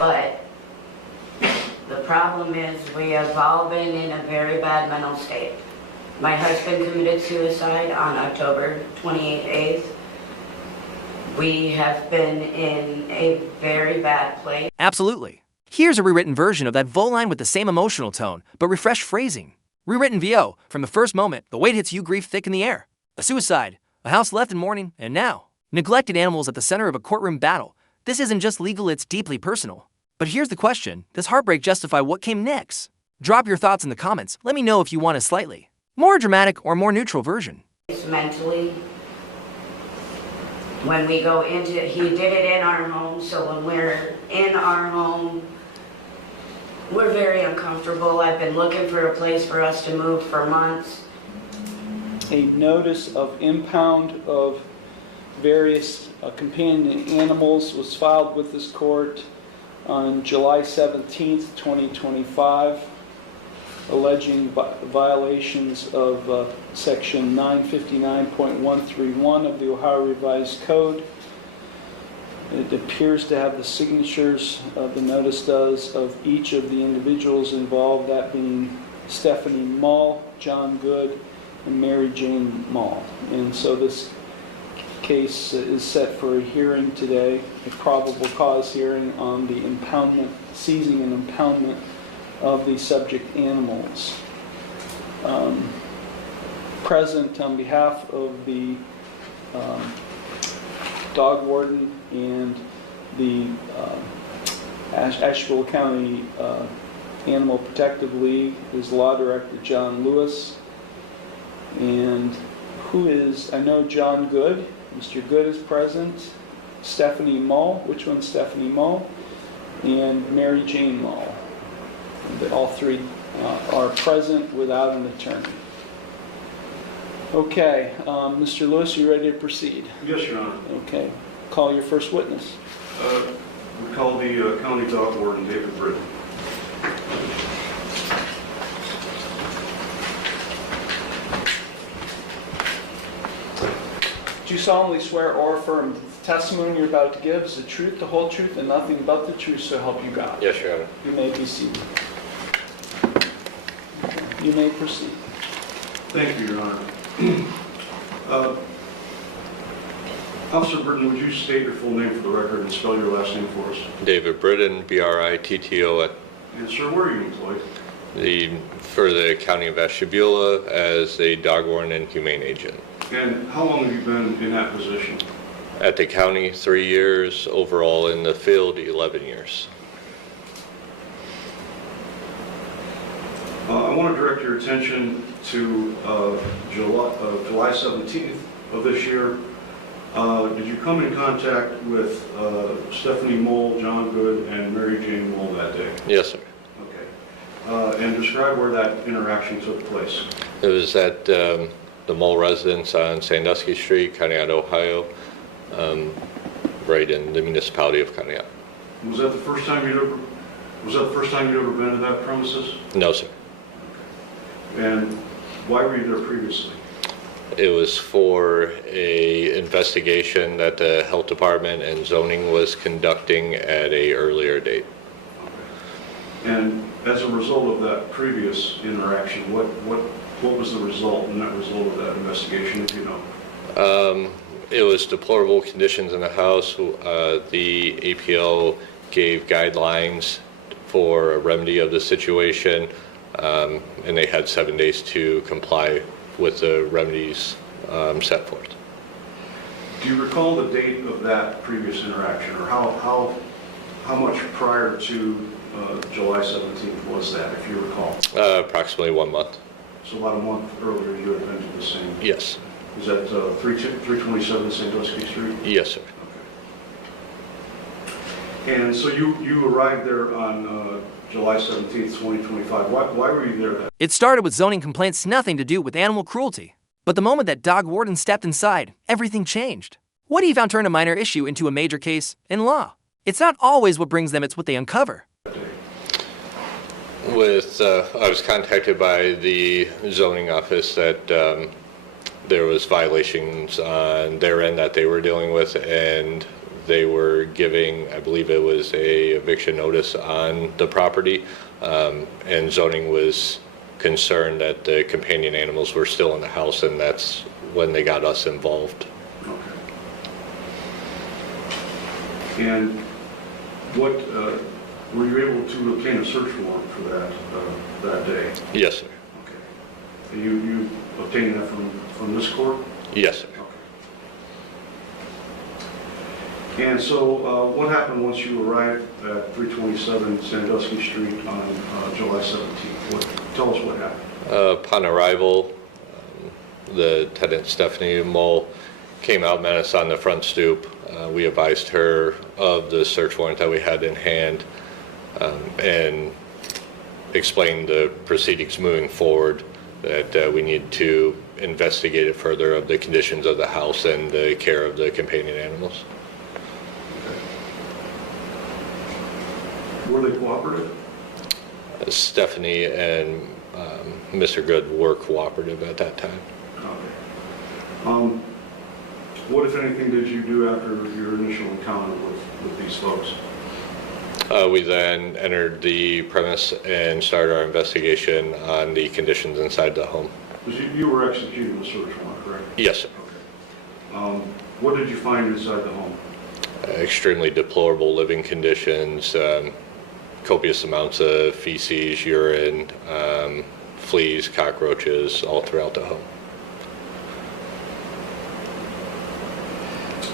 but the problem is we have all been in a very bad mental state. My husband committed suicide on October 28th. We have been in a very bad place. Absolutely. Here's a rewritten version of that Vo line with the same emotional tone, but refreshed phrasing. Rewritten VO, from the first moment, the weight hits you grief thick in the air. A suicide, a house left in mourning, and now, neglected animals at the center of a courtroom battle. This isn't just legal, it's deeply personal. But here's the question, does heartbreak justify what came next? Drop your thoughts in the comments, let me know if you want a slightly more dramatic or more neutral version. Mentally, when we go into it, he did it in our home, so when we're in our home, we're very uncomfortable. I've been looking for a place for us to move for months. A notice of impound of various companion animals was filed with this court on July 17th, 2025, alleging violations of Section 959.131 of the Ohio Revised Code. It appears to have the signatures, the notice does, of each of the individuals involved, that being Stephanie Mull, John Good, and Mary Jane Mull. And so this case is set for a hearing today, a probable cause hearing on the impoundment, seizing and impoundment of the subject animals. Present on behalf of the dog warden and the Asheville County Animal Protective League is Law Director John Lewis. And who is, I know John Good, Mr. Good is present, Stephanie Mull, which one's Stephanie Mull? And Mary Jane Mull. All three are present without an attorney. Okay, Mr. Lewis, you ready to proceed? Yes, Your Honor. Okay, call your first witness. We call the county dog warden, David Britton. Do you solemnly swear or affirm that the testimony you're about to give is the truth, the whole truth, and nothing but the truth, so help you God? Yes, Your Honor. You may be seated. You may proceed. Thank you, Your Honor. Officer Britton, would you state your full name for the record and spell your last name for us? David Britton, B-R-I-T-T-O. And sir, where are you employed? For the County of Ashtabula as a dog warden and humane agent. And how long have you been in that position? At the county, 3 years. Overall in the field, 11 years. I want to direct your attention to July 17th of this year. Did you come in contact with Stephanie Mull, John Good, and Mary Jane Mull that day? Yes, sir. Okay. And describe where that interaction took place. It was at the Mull residence on Sandusky Street, Conneaut, Ohio, right in the municipality of Conneaut. Was that the first time you'd ever been to that premises? No, sir. And why were you there previously? It was for a investigation that the health department and zoning was conducting at a earlier date. Okay. And as a result of that previous interaction, what was the result, the net result of that investigation, if you know? It was deplorable conditions in the house. The APL gave guidelines for a remedy of the situation, and they had 7 days to comply with the remedies set forth. Do you recall the date of that previous interaction, or how much prior to July 17th was that, if you recall? Approximately 1 month. So about a month earlier you had been to the same? Yes. Is that 327 Sandusky Street? Yes, sir. Okay. And so you arrived there on July 17th, 2025. Why were you there that? It started with zoning complaints nothing to do with animal cruelty. But the moment that dog warden stepped inside, everything changed. What he found turned a minor issue into a major case in law. It's not always what brings them, it's what they uncover. I was contacted by the zoning office that there was violations on their end that they were dealing with, and they were giving, I believe it was a eviction notice on the property, and zoning was concerned that the companion animals were still in the house, and that's when they got us involved. Okay. And what, were you able to obtain a search warrant for that day? Yes, sir. Okay. And you obtained that from this court? Yes, sir. Okay. And so what happened once you arrived at 327 Sandusky Street on July 17th? Tell us what happened. Upon arrival, the tenant, Stephanie Mole, came out, met us on the front stoop. We advised her of the search warrant that we had in hand, and explained the proceedings moving forward, that we need to investigate it further of the conditions of the house and the care of the companion animals. Were they cooperative? Stephanie and Mr. Good were cooperative at that time. Okay. What, if anything, did you do after your initial encounter with these folks? We then entered the premise and started our investigation on the conditions inside the home. Because you were executing the search warrant, correct? Yes, sir. Okay. What did you find inside the home? Extremely deplorable living conditions, copious amounts of feces, urine, fleas, cockroaches, all throughout the home.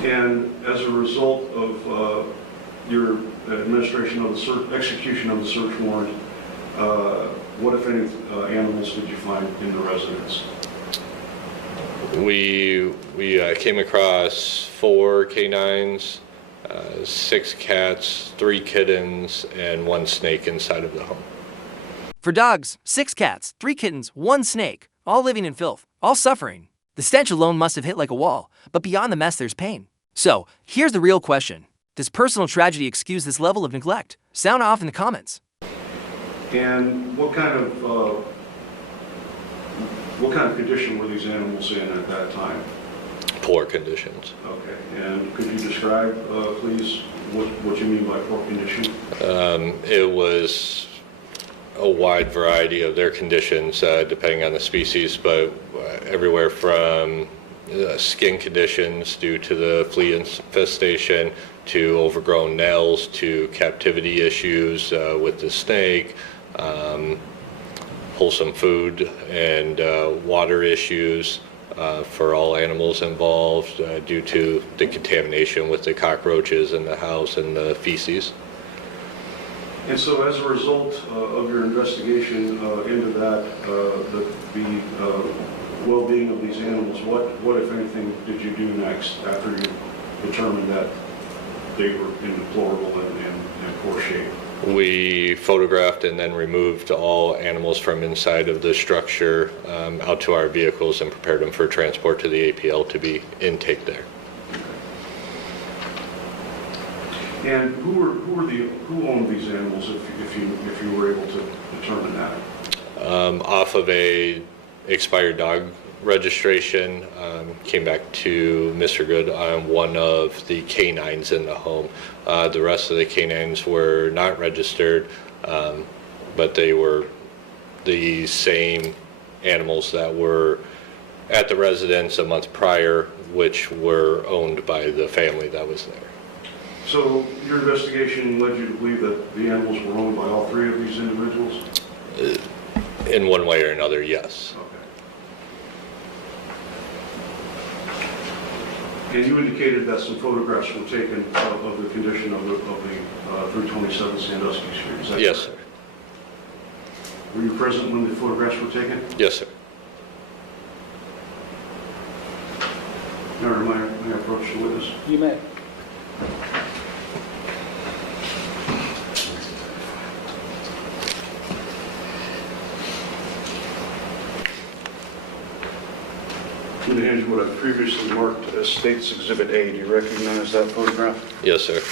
And as a result of your administration of the execution of the search warrant, what, if any, animals did you find in the residence? We came across 4 canines, 6 cats, 3 kittens, and 1 snake inside of the home. For dogs, 6 cats, 3 kittens, 1 snake, all living in filth, all suffering. The stench alone must have hit like a wall, but beyond the mess there's pain. So, here's the real question. Does personal tragedy excuse this level of neglect? Sound off in the comments. And what kind of condition were these animals in at that time? Poor conditions. Okay. And could you describe, please, what you mean by poor condition? It was a wide variety of their conditions, depending on the species, but everywhere from skin conditions due to the flea infestation, to overgrown nails, to captivity issues with the snake, wholesome food and water issues for all animals involved due to the contamination with the cockroaches in the house and the feces. And so as a result of your investigation into that, the well-being of these animals, what, if anything, did you do next after you determined that they were in deplorable and poor shape? We photographed and then removed all animals from inside of the structure out to our vehicles and prepared them for transport to the APL to be intake there. And who owned these animals, if you were able to determine that? Off of a expired dog registration, came back to Mr. Good on one of the canines in the home. The rest of the canines were not registered, but they were the same animals that were at the residence a month prior, which were owned by the family that was there. So your investigation led you to believe that the animals were owned by all 3 of these individuals? In one way or another, yes. Okay. And you indicated that some photographs were taken of the condition of the 327 Sandusky Street. Is that Yes, correct? sir. Were you present when the photographs were taken? Yes, sir. May I approach the witness? You may. I'm going to hand you what I previously marked as State's Exhibit A. Do you recognize that photograph? Yes, sir.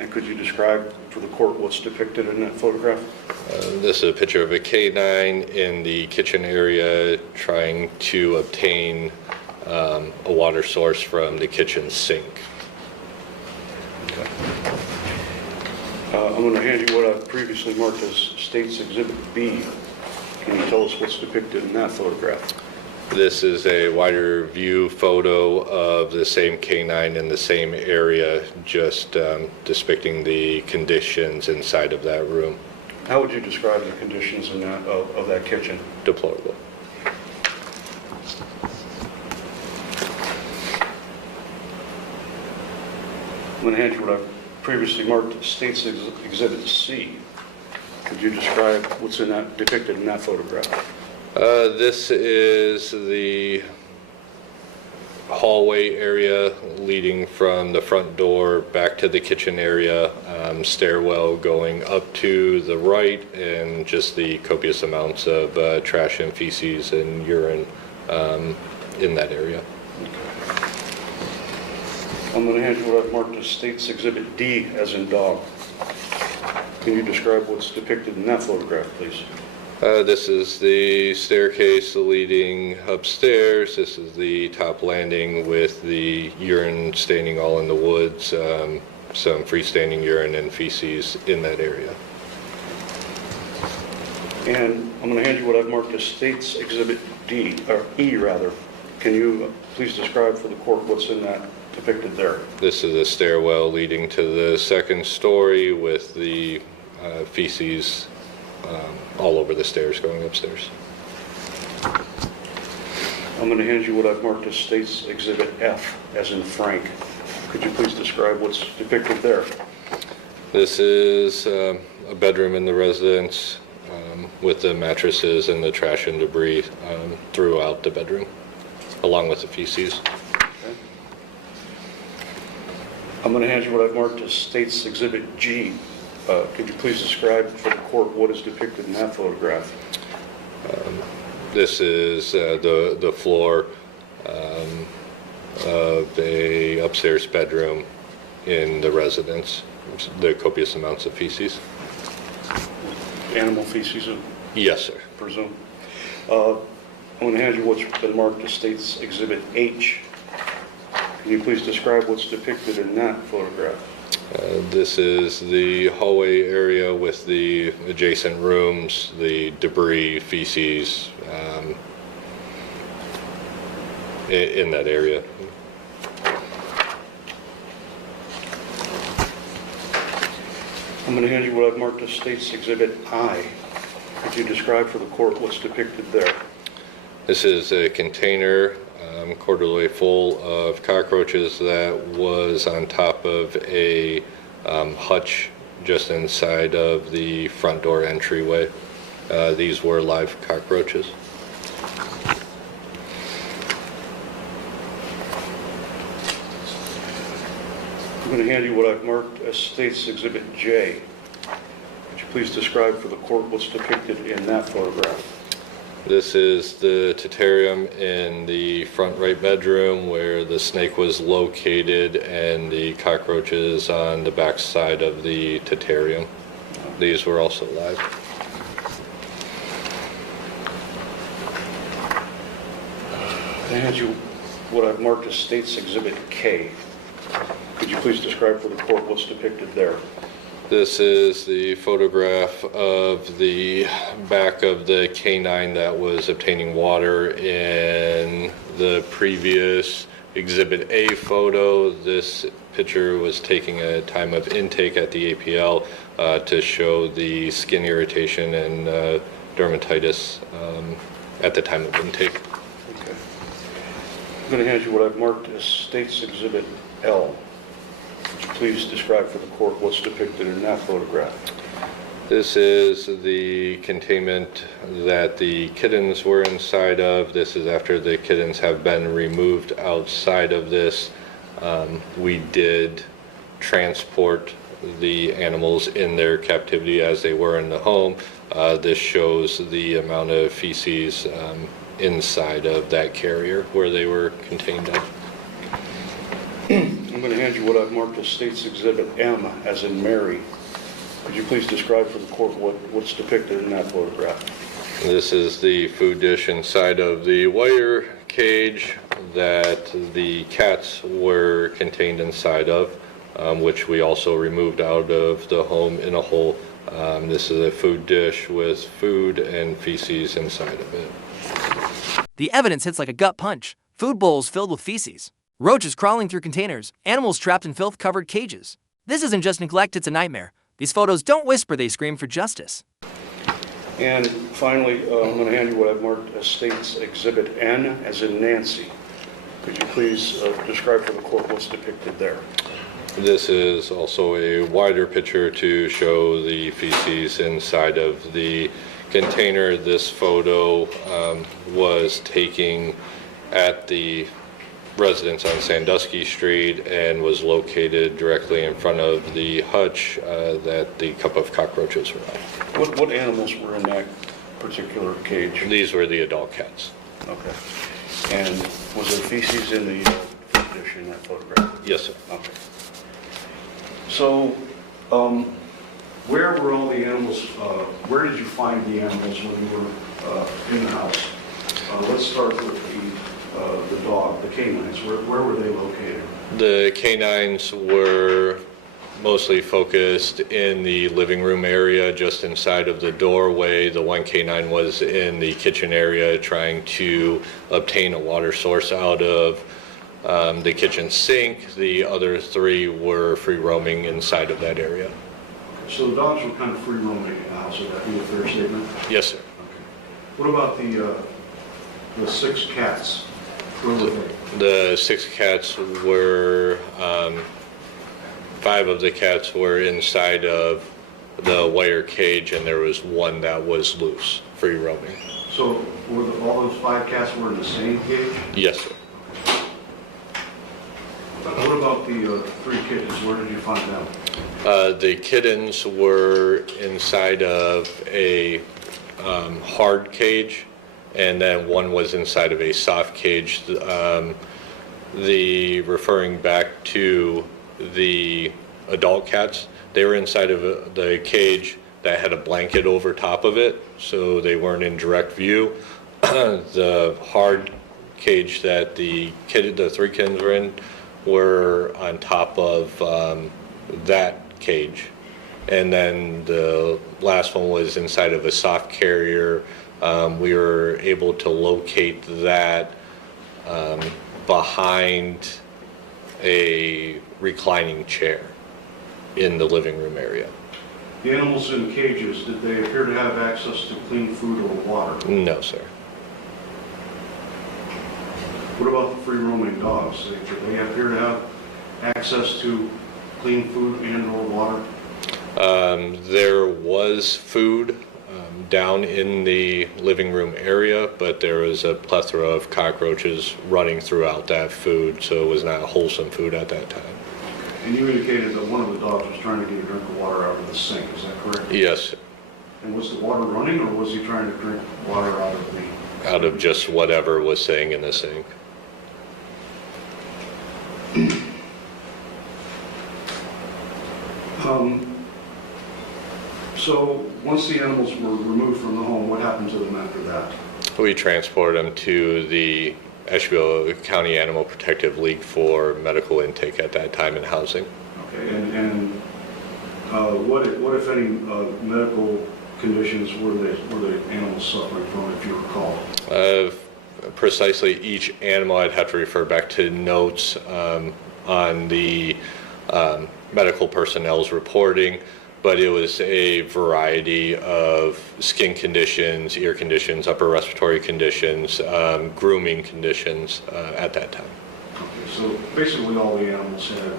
And could you describe for the court what's depicted in that photograph? This is a picture of a canine in the kitchen area trying to obtain a water source from the kitchen sink. Okay. I'm going to hand you what I've previously marked as State's Exhibit B. Can you tell us what's depicted in that photograph? This is a wider view photo of the same canine in the same area, just depicting the conditions inside of that room. How would you describe the conditions in that, of that kitchen? Deplorable. I'm going to hand you what I've previously marked as State's Exhibit C. Could you describe what's depicted in that photograph? This is the hallway area leading from the front door back to the kitchen area, stairwell going up to the right, and just the copious amounts of trash and feces and urine in that area. I'm going to hand you what I've marked as State's Exhibit D, as in dog. Can you describe what's depicted in that photograph, please? This is the staircase leading upstairs. This is the top landing with the urine staining all in the woods, some freestanding urine and feces in that area. And I'm going to hand you what I've marked as State's Exhibit D, or E rather. Can you please describe for the court what's in that depicted there? This is a stairwell leading to the second story with the feces all over the stairs going upstairs. I'm going to hand you what I've marked as State's Exhibit F, as in Frank. Could you please describe what's depicted there? This is a bedroom in the residence with the mattresses and the trash and debris throughout the bedroom, along with the feces. Okay. I'm going to hand you what I've marked as State's Exhibit G. Could you please describe for the court what is depicted in that photograph? This is the floor of a upstairs bedroom in the residence. The copious amounts of feces. Animal feces, I Yes, sir. presume. I'm going to hand you what's been marked as State's Exhibit H. Can you please describe what's depicted in that photograph? This is the hallway area with the adjacent rooms, the debris, feces in that area. I'm going to hand you what I've marked as State's Exhibit I. Could you describe for the court what's depicted there? This is a container quarterly full of cockroaches that was on top of a hutch just inside of the front door entryway. These were live cockroaches. I'm going to hand you what I've marked as State's Exhibit J. Could you please describe for the court what's depicted in that photograph? This is the terrarium in the front right bedroom where the snake was located, and the cockroaches on the back side of the terrarium. These were also live. I hand you what I've marked as State's Exhibit K. Could you please describe for the court what's depicted there? This is the photograph of the back of the canine that was obtaining water in the previous Exhibit A photo. This picture was taking a time of intake at the APL to show the skin irritation and dermatitis at the time of intake. Okay. I'm going to hand you what I've marked as State's Exhibit L. Would you please describe for the court what's depicted in that photograph? This is the containment that the kittens were inside of. This is after the kittens have been removed outside of this. We did transport the animals in their captivity as they were in the home. This shows the amount of feces inside of that carrier where they were contained at. I'm going to hand you what I've marked as State's Exhibit M, as in Mary. Could you please describe for the court what's depicted in that photograph? This is the food dish inside of the wire cage that the cats were contained inside of. which we also removed out of the home in a whole. This is a food dish with food and feces inside of it. The evidence hits like a gut punch. Food bowls filled with feces. Roaches crawling through containers. Animals trapped in filth-covered cages. This isn't just neglect, it's a nightmare. These photos don't whisper, they scream for justice. And finally, I'm going to hand you what I've marked as State's Exhibit N, as in Nancy. Could you please describe for the court what's depicted there? This is also a wider picture to show the feces inside of the container. This photo was taken at the residence on Sandusky Street and was located directly in front of the hutch that the cup of cockroaches were on. What animals were in that particular cage? These were the adult cats. Okay. And was there feces in the food dish in that photograph? Yes, sir. Okay. So, where were all the animals, where did you find the animals when you were in the house? Let's start with the dog, the canines. Where were they located? The canines were mostly focused in the living room area, just inside of the doorway. The one canine was in the kitchen area trying to obtain a water source out of the kitchen sink. The other three were free roaming inside of that area. Okay. So the dogs were kind of free roaming in the house, would that be a fair statement? Yes, sir. Okay. What about the 6 cats? Where were they? The 6 cats were, 5 of the cats were inside of the wire cage, and there was one that was loose, free roaming. So were all those 5 cats were in the same cage? Yes, sir. What about the 3 kittens? Where did you find them? The kittens were inside of a hard cage, and then one was inside of a soft cage. Referring back to the adult cats, they were inside of the cage that had a blanket over top of it, so they weren't in direct view. The hard cage that the 3 kittens were in were on top of that cage, and then the last one was inside of a soft carrier. We were able to locate that behind a reclining chair in the living room area. The animals in cages, did they appear to have access to clean food or water? No, sir. What about the free roaming dogs? Did they appear to have access to clean food and or water? There was food down in the living room area, but there was a plethora of cockroaches running throughout that food, so it was not wholesome food at that time. And you indicated that one of the dogs was trying to get a drink of water out of the sink, is that correct? Yes, And was the water running, or was he trying to drink water out of the... out of just whatever was sitting in the sink. So once the animals were removed from the home, what happened to them after that? We transported them to the Asheville County Animal Protective League for medical intake at that time and housing. Okay, and what if any medical conditions were the animals suffering from, if you recall? Precisely each animal, I'd have to refer back to notes on the medical personnel's reporting, but it was a variety of skin conditions, ear conditions, upper respiratory conditions, grooming conditions at that time. Okay, so basically all the animals had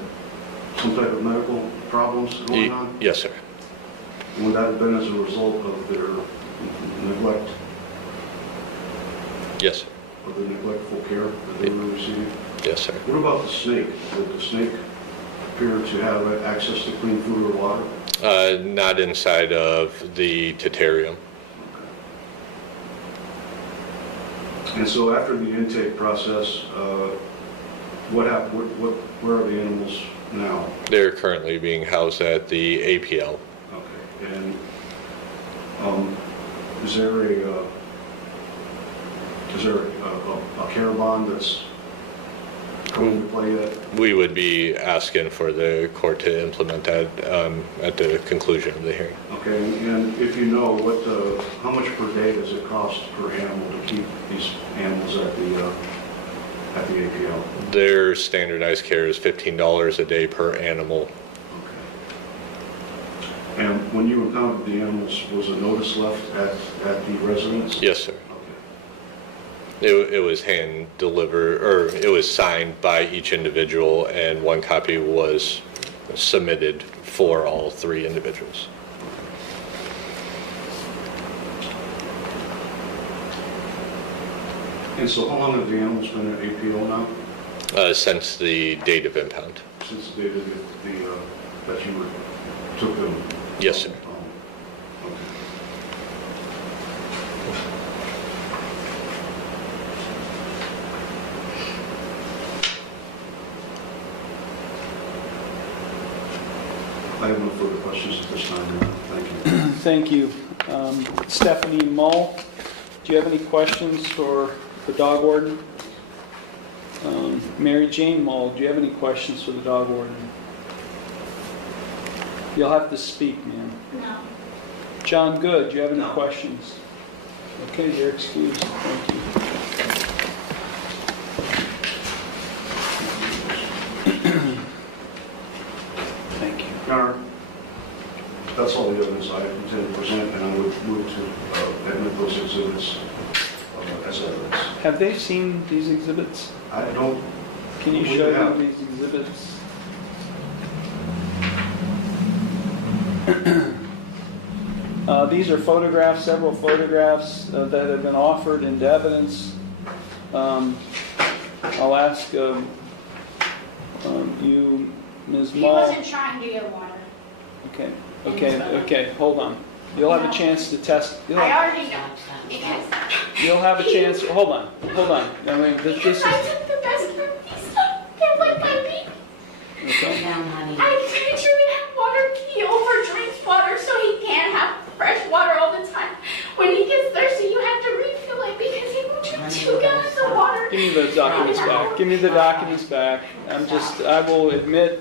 some type of medical problems going on? Yes, sir. And would that have been as a result of their neglect? Yes, sir. Of the neglectful care that they were receiving? Yes, sir. What about the snake? Did the snake appear to have access to clean food or water? Not inside of the terrarium. Okay. And so after the intake process, what happened? Where are the animals now? They're currently being housed at the APL. Okay. And is there a care bond that's come into play yet? We would be asking for the court to implement that at the conclusion of the hearing. Okay, and if you know, how much per day does it cost per animal to keep these animals at the APL? Their standardized care is $15 a day per animal. Okay. And when you encountered the animals, was a notice left at the residence? Yes, sir. Okay. It was hand delivered, or it was signed by each individual, and one copy was submitted for all 3 individuals. And so how long have the animals been at APL now? Since the date of impound. Since the date of that you took them? Yes, sir. Okay. I have no further questions at this time. Thank you. Thank you. Stephanie Mull, do you have any questions for the dog warden? Mary Jane Mull, do you have any questions for the dog warden? You'll have to speak, ma'am. No. John Good, do you have any No. questions? Okay, you're excused. Thank you. Thank you. Your Honor, that's all the evidence I intend to present, and I would move to admit those exhibits as evidence. Have they seen these exhibits? I don't. Can you We show have. them these exhibits? These are photographs, several photographs that have been offered into evidence. I'll ask you, Ms. He Mull. wasn't trying to get water. Okay, hold on. You'll have a chance to test. I already know. Because You'll have a chance, hold on. I mean, this is, I took the best for these. They're like my baby. okay. Down, honey. I made sure he had water. He overdrinks water so he can't have fresh water all the time. When he gets thirsty, you have to refill it because he will drink 2 gallons of water. Give me the documents back. Give me the documents back. I will admit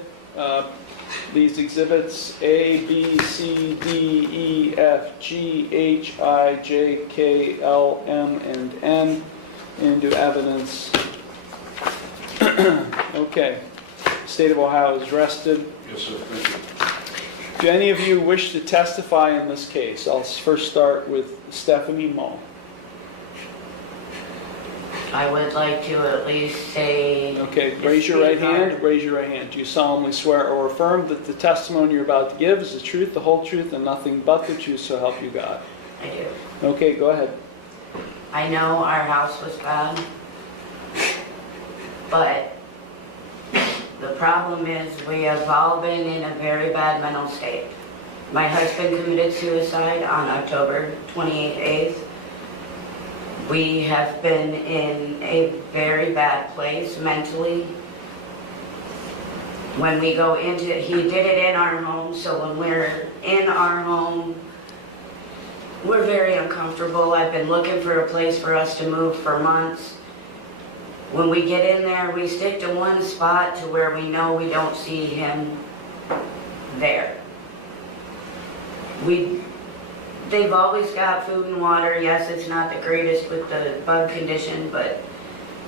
these exhibits A, B, C, D, E, F, G, H, I, J, K, L, M, and N into evidence. Okay. State of Ohio is rested. Yes, sir. Thank you. Do any of you wish to testify in this case? I'll first start with Stephanie Mull. I would like to at least say... Okay, raise your right hand. Raise your right hand. Do you solemnly swear or affirm that the testimony you're about to give is the truth, the whole truth, and nothing but the truth, so help you God? I do. Okay, go ahead. I know our house was bad, but the problem is we have all been in a very bad mental state. My husband committed suicide on October 28th. We have been in a very bad place mentally. When we go into, he did it in our home, so when we're in our home, we're very uncomfortable. I've been looking for a place for us to move for months. When we get in there, we stick to one spot to where we know we don't see him there. They've always got food and water. Yes, it's not the greatest with the bug condition, but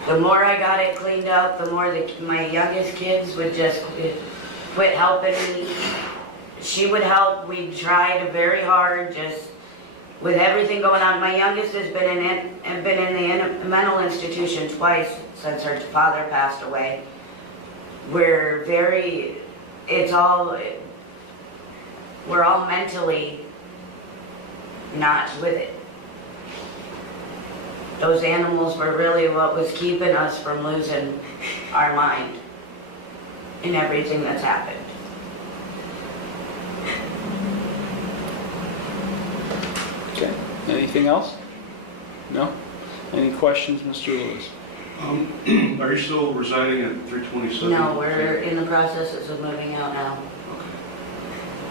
the more I got it cleaned up, the more my youngest kids would just quit helping me. She would help. We tried very hard, just with everything going on. My youngest has been in the mental institution twice since her father passed away. We're all mentally not with it. Those animals were really what was keeping us from losing our mind in everything that's happened. Okay. Anything else? No? Any questions, Mr. Lewis? Are you still residing at 327? No, we're in the processes of moving out now.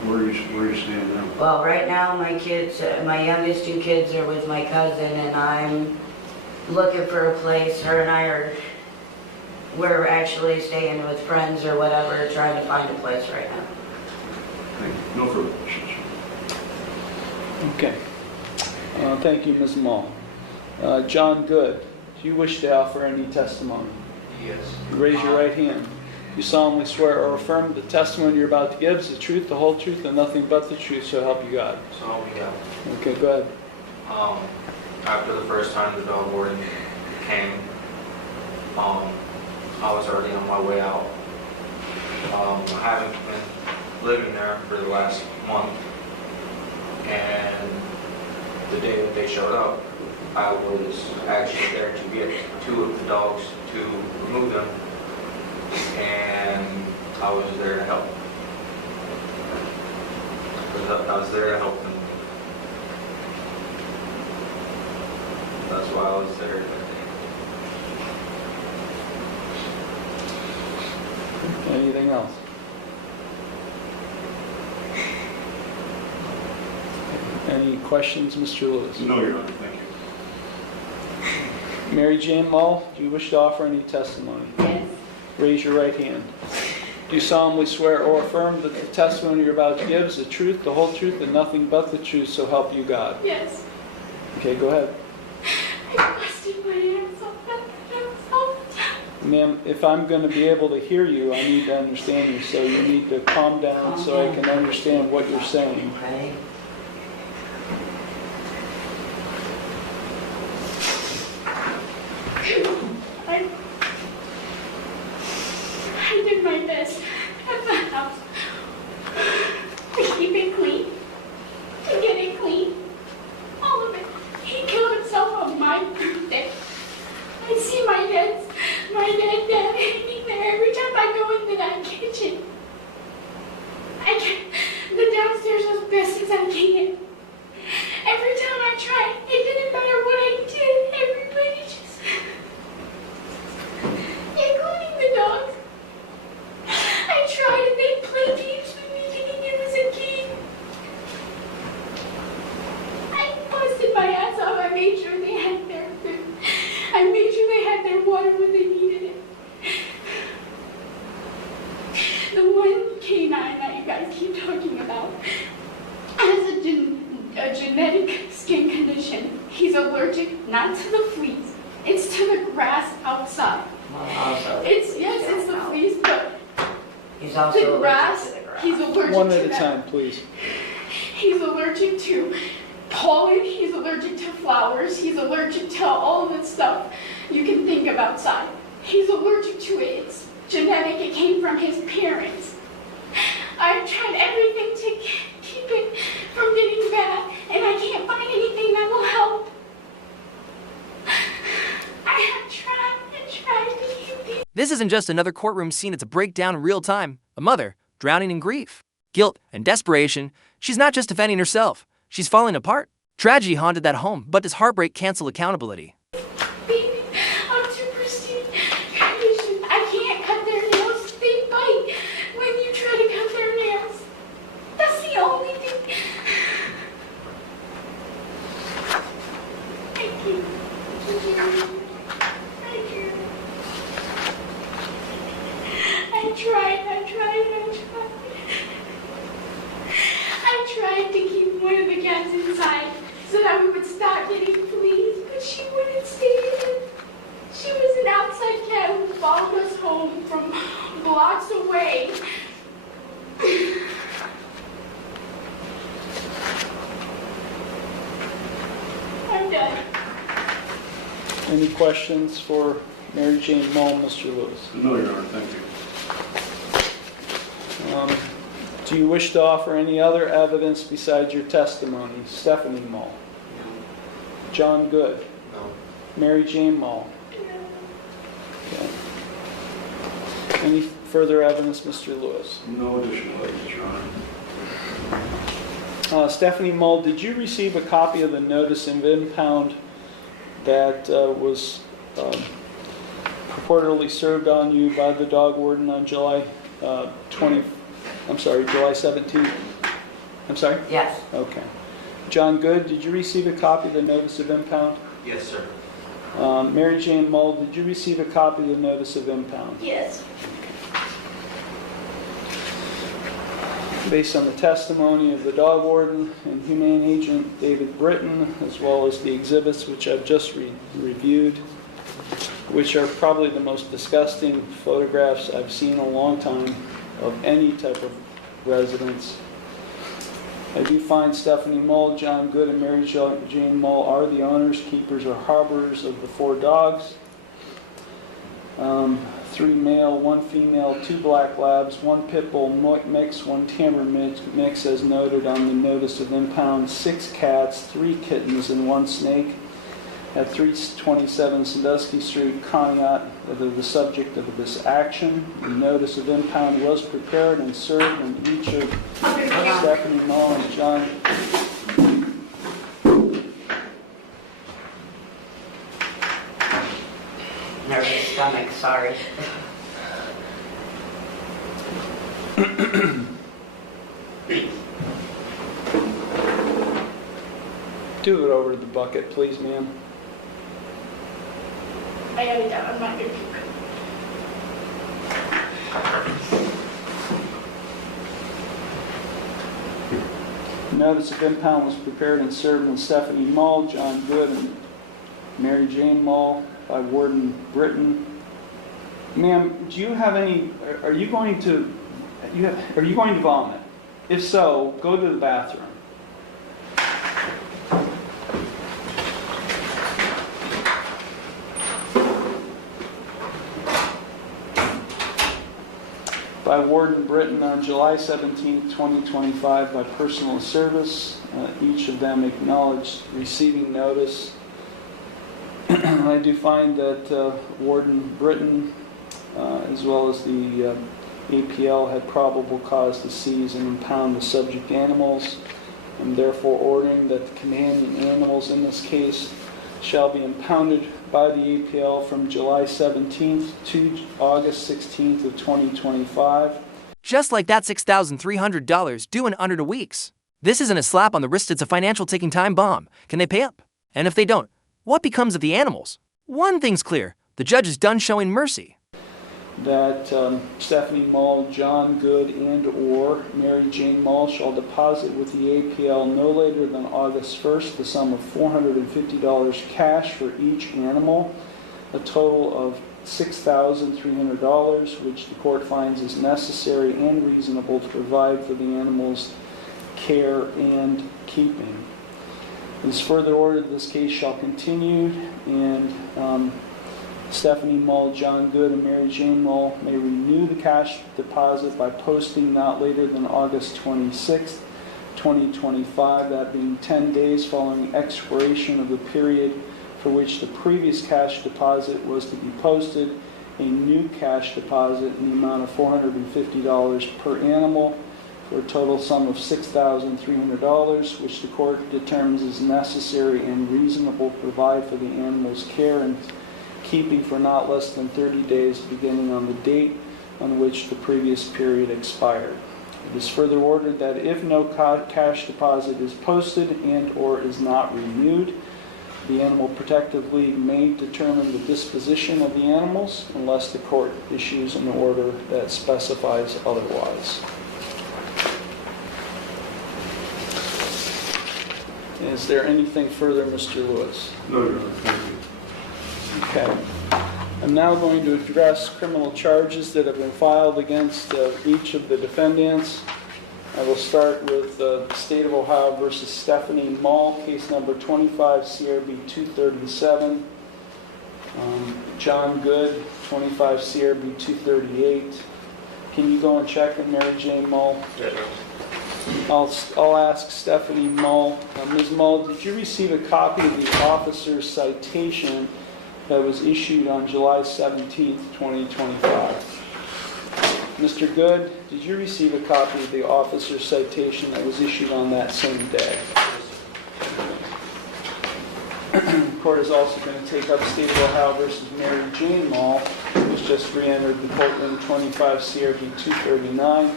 Where are you staying now? Well, right now my kids, my youngest 2 kids are with my cousin, and I'm looking for a place. Her and I are We're actually staying with friends or whatever, trying to find a place right now. Thank you. No further questions. Okay. Thank you, Ms. Mull. John Good, do you wish to offer any testimony? Yes. Raise your right hand. You solemnly swear or affirm the testimony you're about to give is the truth, the whole truth, and nothing but the truth, so help you God. So help me God. Okay, go ahead. After the first time the dog warden came, I was already on my way out. I haven't been living there for the last month, and the day that they showed up, I was actually there to get 2 of the dogs to remove them, and I was there to help. I was there to help them. That's why I was there that day. Anything else? Any questions, Mr. Lewis? No, Your Honor, thank you. Mary Jane Mull, do you wish to offer any testimony? Yes. Raise your right hand. Do you solemnly swear or affirm that the testimony you're about to give is the truth, the whole truth, and nothing but the truth, so help you God? Yes. Okay, go ahead. I busted my ass off that all the time. Ma'am, if I'm going to be able to hear you, I need to understand you, so you need to calm down so I can understand what you're saying. Okay? I did my best at the house to keep it clean, to get it clean, all of it. He killed himself on my birthday. I see my dead dad hanging there every time I go into that kitchen. The downstairs as best as I can. Every time I tried, it didn't matter what I did. Everybody just, including the dogs. I tried and they played games with me thinking it was a game. I busted my ass off. I made sure they had their food. I made sure they had their water when they needed it. The one canine that you guys keep talking about has a genetic skin condition. He's allergic not to the fleas. It's to the grass outside. Well, also, It's the fleas, but he's also the allergic grass, to the grass. he's allergic One to at a that. time, please. He's allergic to pollen, he's allergic to flowers, he's allergic to all of the stuff you can think of outside. He's allergic to it. It's genetic, it came from his parents. I've tried everything to keep it from getting bad, and I can't find anything that will help. I have tried and tried to keep it. This isn't just another courtroom scene, it's a breakdown in real time. A mother drowning in grief, guilt, and desperation. She's not just defending herself, she's falling apart. Tragedy haunted that home, but does heartbreak cancel accountability? Baby, I'm too pristine condition. I can't cut their nails. They bite when you try to cut their nails. That's the only thing. Thank you. Thank you. Thank you. I tried. I tried to keep one of the cats inside so that we would stop getting fleas, but she wouldn't stay in. She was an outside cat who followed us home from blocks away. I'm done. Any questions for Mary Jane Mull, Mr. Lewis? No, Your Honor, thank you. Do you wish to offer any other evidence besides your testimony? Stephanie Mull. John Good. No. Mary Jane Mull. Okay. Any further evidence, Mr. Lewis? No additional evidence, Your Honor. Stephanie Mull, did you receive a copy of the notice of impound that was purportedly served on you by the dog warden on July 17th? I'm sorry? Yes. Okay. John Good, did you receive a copy of the notice of impound? Yes, sir. Mary Jane Mull, did you receive a copy of the notice of impound? Yes. Based on the testimony of the dog warden and humane agent David Britton, as well as the exhibits which I've just reviewed, which are probably the most disgusting photographs I've seen in a long time of any type of residence. I do find Stephanie Mull, John Good, and Mary Jane Mull are the owners, keepers, or harborers of the 4 dogs. 3 male, 1 female, 2 black labs, 1 pit bull mix, 1 Tamar mix as noted on the notice of impound, 6 cats, 3 kittens, and 1 snake at 327 Sandusky Street, Conneaut, that are the subject of this action. The notice of impound was prepared and served, and each of Stephanie Mull and John Nervous stomach, sorry. Do it over to the bucket, please, ma'am. I got it down. I'm not gonna puke. Notice of impound was prepared and served in Stephanie Mull, John Good, and Mary Jane Mull by Warden Britton. Ma'am, do you have any? Are you going to vomit? If so, go to the bathroom. By Warden Britton on July 17, 2025, by personal service. Each of them acknowledged receiving notice. I do find that Warden Britton, as well as the APL, had probable cause to seize and impound the subject animals, and therefore ordering that the companion animals in this case shall be impounded by the APL from July 17th to August 16th of 2025. Just like that $6,300 due in under 2 weeks. This isn't a slap on the wrist, it's a financial taking time bomb. Can they pay up? And if they don't, what becomes of the animals? One thing's clear, the judge is done showing mercy. That Stephanie Mull, John Good, and or Mary Jane Mull shall deposit with the APL no later than August 1st the sum of $450 cash for each animal, a total of $6,300, which the court finds is necessary and reasonable to provide for the animals' care and keeping. It is further ordered this case shall continue, and Stephanie Mull, John Good, and Mary Jane Mull may renew the cash deposit by posting not later than August 26th, 2025, that being 10 days following expiration of the period for which the previous cash deposit was to be posted, a new cash deposit in the amount of $450 per animal for a total sum of $6,300, which the court determines is necessary and reasonable to provide for the animal's care and keeping for not less than 30 days beginning on the date on which the previous period expired. It is further ordered that if no cash deposit is posted and or is not renewed, the Animal Protective League may determine the disposition of the animals unless the court issues an order that specifies otherwise. Is there anything further, Mr. Lewis? No, Your Honor, thank you. Okay. I'm now going to address criminal charges that have been filed against each of the defendants. I will start with the State of Ohio versus Stephanie Mull, case number 25 CRB 237. John Good, 25 CRB 238. Can you go and check on Mary Jane Mull? Yes. I'll ask Stephanie Mull. Ms. Mull, did you receive a copy of the officer's citation that was issued on July 17th, 2025? Mr. Good, did you receive a copy of the officer's citation that was issued on that same day? The court is also going to take up State of Ohio versus Mary Jane Mull, who's just re-entered the courtroom, 25 CRB 239.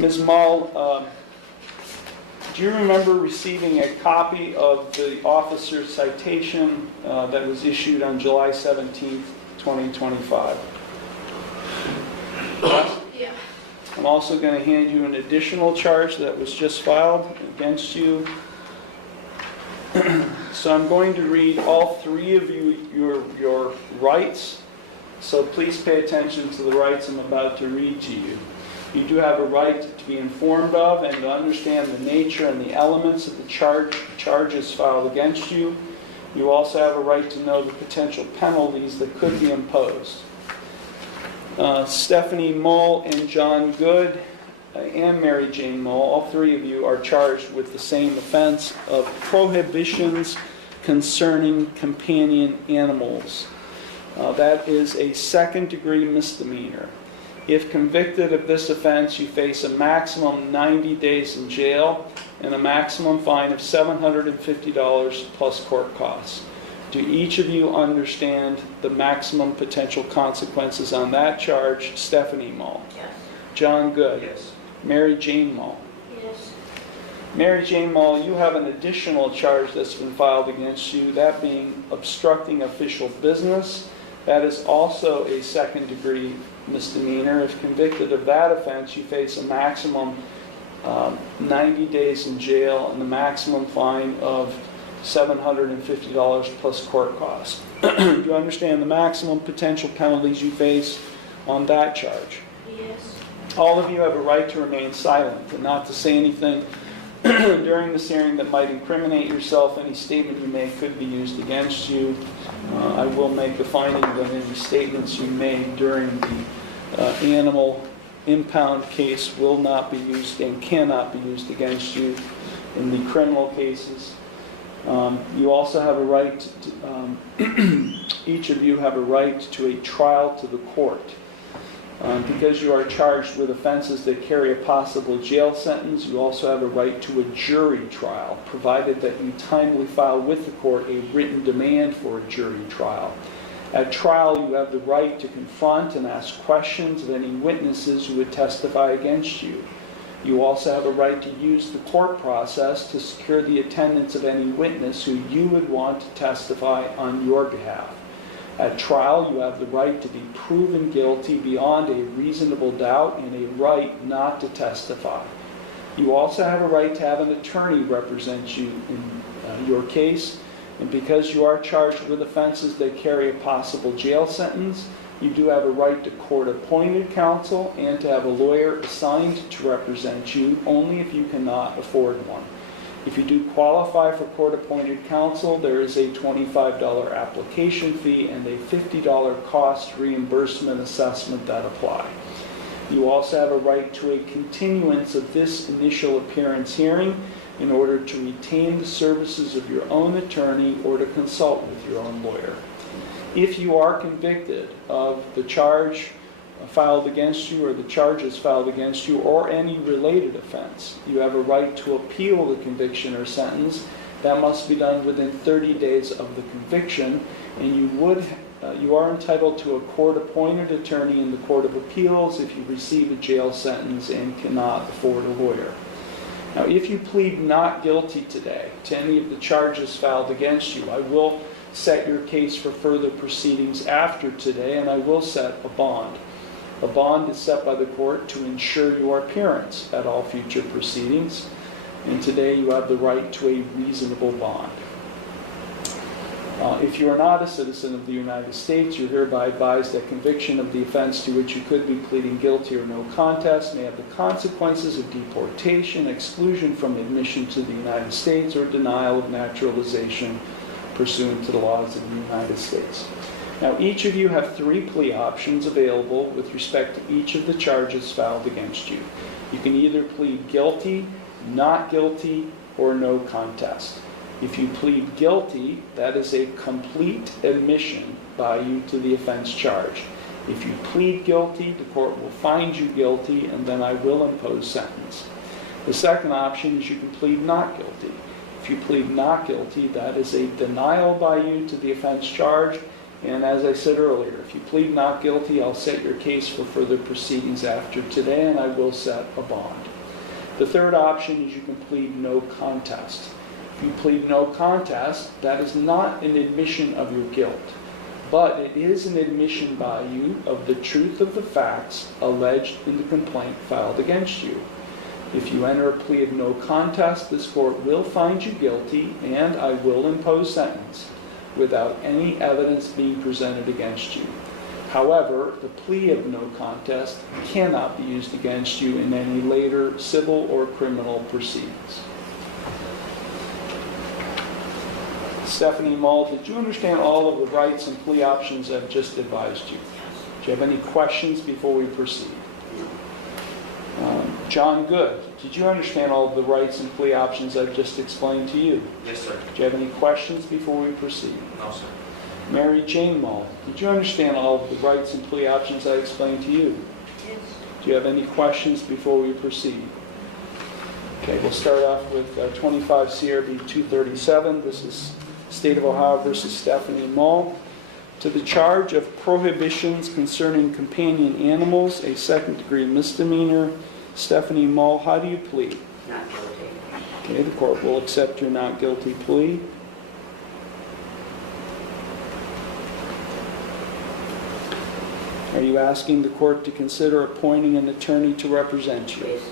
Ms. Mull, Do you remember receiving a copy of the officer's citation that was issued on July 17th, 2025? Yeah. I'm also going to hand you an additional charge that was just filed against you. So I'm going to read all three of you your rights. So please pay attention to the rights I'm about to read to you. You do have a right to be informed of and to understand the nature and the elements of the charges filed against you. You also have a right to know the potential penalties that could be imposed. Stephanie Mull and John Good and Mary Jane Mull, all three of you are charged with the same offense of prohibitions concerning companion animals. That is a second-degree misdemeanor. If convicted of this offense, you face a maximum 90 days in jail and a maximum fine of $750 plus court costs. Do each of you understand the maximum potential consequences on that charge? Stephanie Mull. Yes. John Good. Yes. Mary Jane Mull. Yes. Mary Jane Mull, you have an additional charge that's been filed against you, that being obstructing official business. That is also a second-degree misdemeanor. If convicted of that offense, you face a maximum 90 days in jail and the maximum fine of $750 plus court costs. Do you understand the maximum potential penalties you face on that charge? Yes. All of you have a right to remain silent and not to say anything during this hearing that might incriminate yourself. Any statement you make could be used against you. I will make the finding that any statements you made during the animal impound case will not be used and cannot be used against you in the criminal cases. You also have a right, each of you have a right to a trial to the court. Because you are charged with offenses that carry a possible jail sentence, you also have a right to a jury trial, provided that you timely file with the court a written demand for a jury trial. At trial, you have the right to confront and ask questions of any witnesses who would testify against you. You also have a right to use the court process to secure the attendance of any witness who you would want to testify on your behalf. At trial, you have the right to be proven guilty beyond a reasonable doubt and a right not to testify. You also have a right to have an attorney represent you in your case. And because you are charged with offenses that carry a possible jail sentence, you do have a right to court-appointed counsel and to have a lawyer assigned to represent you only if you cannot afford one. If you do qualify for court-appointed counsel, there is a $25 application fee and a $50 cost reimbursement assessment that apply. You also have a right to a continuance of this initial appearance hearing in order to retain the services of your own attorney or to consult with your own lawyer. If you are convicted of the charge filed against you or the charges filed against you or any related offense, you have a right to appeal the conviction or sentence. That must be done within 30 days of the conviction, and you are entitled to a court-appointed attorney in the Court of Appeals if you receive a jail sentence and cannot afford a lawyer. Now, if you plead not guilty today to any of the charges filed against you, I will set your case for further proceedings after today, and I will set a bond. A bond is set by the court to ensure your appearance at all future proceedings, and today you have the right to a reasonable bond. If you are not a citizen of the United States, you're hereby advised that conviction of the offense to which you could be pleading guilty or no contest may have the consequences of deportation, exclusion from admission to the United States, or denial of naturalization pursuant to the laws of the United States. Now, each of you have 3 plea options available with respect to each of the charges filed against you. You can either plead guilty, not guilty, or no contest. If you plead guilty, that is a complete admission by you to the offense charged. If you plead guilty, the court will find you guilty, and then I will impose sentence. The second option is you can plead not guilty. If you plead not guilty, that is a denial by you to the offense charged. And as I said earlier, if you plead not guilty, I'll set your case for further proceedings after today, and I will set a bond. The third option is you can plead no contest. If you plead no contest, that is not an admission of your guilt, but it is an admission by you of the truth of the facts alleged in the complaint filed against you. If you enter a plea of no contest, this court will find you guilty and I will impose sentence without any evidence being presented against you. However, the plea of no contest cannot be used against you in any later civil or criminal proceedings. Stephanie Mull, did you understand all of the rights and plea options I've just advised you? Do you have any questions before we proceed? John Good, did you understand all of the rights and plea options I've just explained to you? Yes, sir. Do you have any questions before we proceed? No, sir. Mary Jane Mull, did you understand all of the rights and plea options I explained to you? Yes. Do you have any questions before we proceed? Okay, we'll start off with 25 CRB 237. This is State of Ohio versus Stephanie Mull. To the charge of prohibitions concerning companion animals, a second-degree misdemeanor. Stephanie Mull, how do you plead? Not guilty. Okay, the court will accept your not guilty plea. Are you asking the court to consider appointing an attorney to represent you? Please.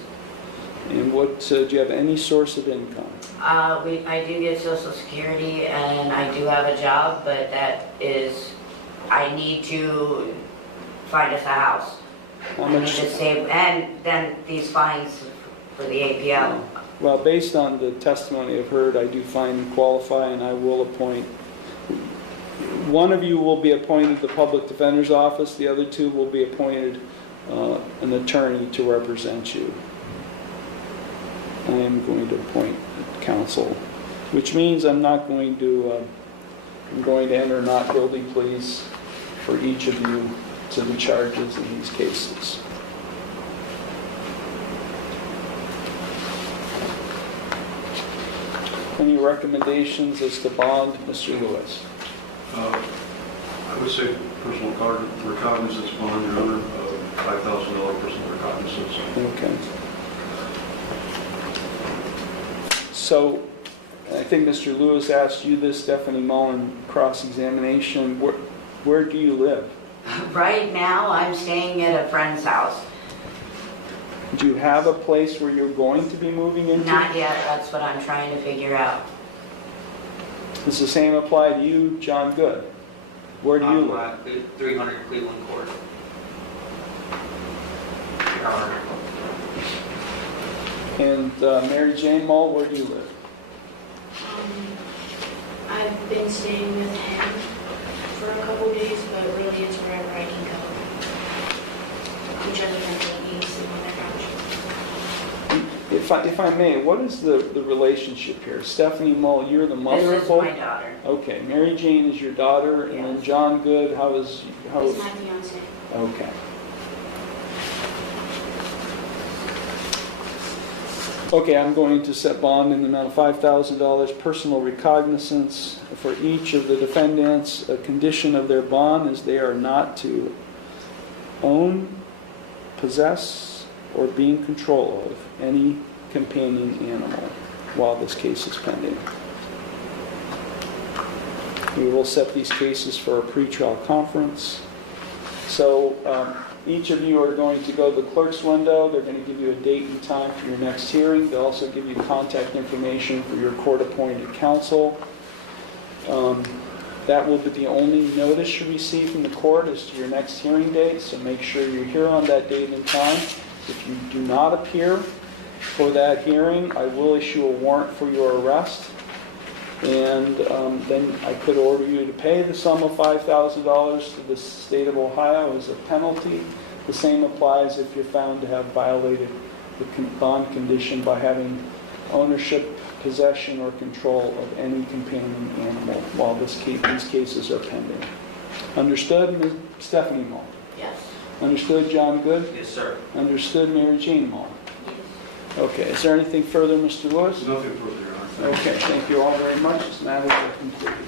And what, do you have any source of income? I do get Social Security and I do have a job, but that is, I need to find us a house. How I need much? to save, and then these fines for the APL. Well, based on the testimony I've heard, I do find you qualify, and I will appoint. One of you will be appointed the public defender's office. The other two will be appointed an attorney to represent you. I am going to appoint counsel, which means I'm going to enter not guilty pleas for each of you to the charges in these cases. Any recommendations as to bond, Mr. Lewis? I would say personal recognizance bond, Your Honor, $5,000 personal recognizance. Okay. So, I think Mr. Lewis asked you this, Stephanie Mull, in cross-examination. Where do you live? Right now, I'm staying at a friend's house. Do you have a place where you're going to be moving into? Not yet, that's what I'm trying to figure out. Does the same apply to you, John Good? Where do you live? I'm at 300 Cleveland Court. And Mary Jane Mull, where do you live? I've been staying with him for a couple days, but really it's wherever I can go. Whichever temple needs to on their couch. If I may, what is the relationship here? Stephanie Mull, you're the mother This of is both? my daughter. Okay, Mary Jane is your daughter, and then Yes. John Good, how is... He's my fiance. Okay. Okay, I'm going to set bond in the amount of $5,000, personal recognizance for each of the defendants. A condition of their bond is they are not to own, possess, or be in control of any companion animal while this case is pending. We will set these cases for a pretrial conference. So each of you are going to go to the clerk's window. They're going to give you a date and time for your next hearing. They'll also give you contact information for your court-appointed counsel. That will be the only notice you receive from the court as to your next hearing date, so make sure you're here on that date and time. If you do not appear for that hearing, I will issue a warrant for your arrest. And then I could order you to pay the sum of $5,000 to the state of Ohio as a penalty. The same applies if you're found to have violated the bond condition by having ownership, possession, or control of any companion animal while these cases are pending. Understood, Ms. Stephanie Mull? Yes. Understood, John Good? Yes, sir. Understood, Mary Jane Mull? Yes. Okay, is there anything further, Mr. Lewis? Nothing further, Your Honor. Okay, thank you all very much. This matter is concluded.